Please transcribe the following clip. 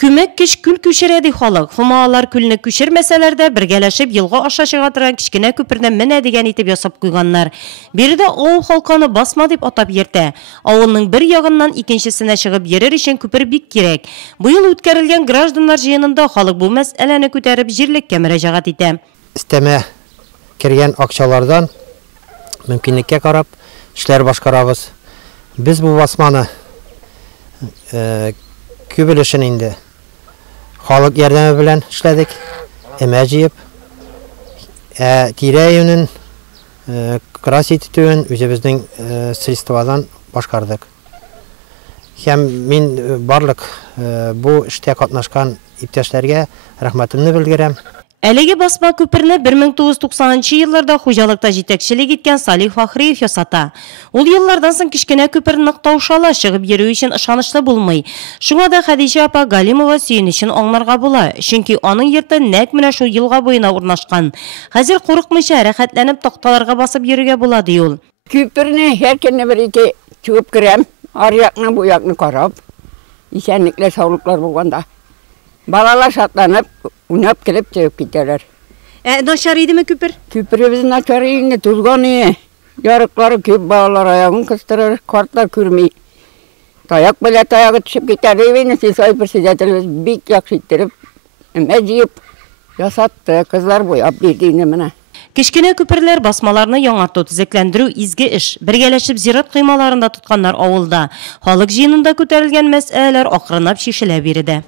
Көмек кеш күл күшерәди халык. Хумалар күлне күшермәсәләрдә бергәләшеп елга аша чыга торган кичкенә күперне менә дигән итеп ясап куйганнар. Биредә авыл халканы басма дип атап йөртә. Авылның бер ягыннан икенчесенә чыгып йөрер өчен күпер бик кирәк. Бу ел үткәрелгән гражданнар җыенында халык бу мәсьәләне күтәреп җирлеккә мөрәҗәгать итә. Истәмә кергән акчалардан мөмкинлеккә карап эшләр башкарабыз. Без бу басманы күбелешен инде халык ярдәме белән эшләдек. Әмә җыеп, тирә-юнен красить итүен үзебезнең средствадан башкардык. Һәм мин барлык бу эштә катнашкан иптәшләргә рәхмәтемне белдерәм. Әлеге басма күперне 1990 елларда хуҗалыкта җитәкчелек иткән Салих Фахриев ясата. Ул еллардан соң кичкенә күперне таушала чыгып йөрү өчен ышанычлы булмый. Шуңа да Хәдичә апа Галимова сөенечен аңларга була, чөнки аның йорты нәкъ менә шул елга буена урнашкан. Хәзер курыкмыйча рәхәтләнеп такталарга басып йөрергә була ди ул. Күперне һәр көнне бер-ике чыгып керәм, аръякны бу якны карап, исәнлекләр, саулыклар булганда. Балалар шатланып, уйнап килеп чыгып китәләр. Начар идеме күпер? Күперебез начар инде, тузган иде. Ярыклары күп, балалар аягын кыстырыр, картлар күрми. Таяк белән таягы төшеп китәр. Инде сез председателебез бик яхшы иттереп, мәҗип ясатты, кызлар буяп бирде инде менә. Кичкенә күперләр басмаларны яңарту, төзекләндерү изге эш. Бергәләшеп зират кыймаларында тотканнар авылда. Халык җыенында күтәрелгән мәсьәләләр акрынлап шишелә бирде.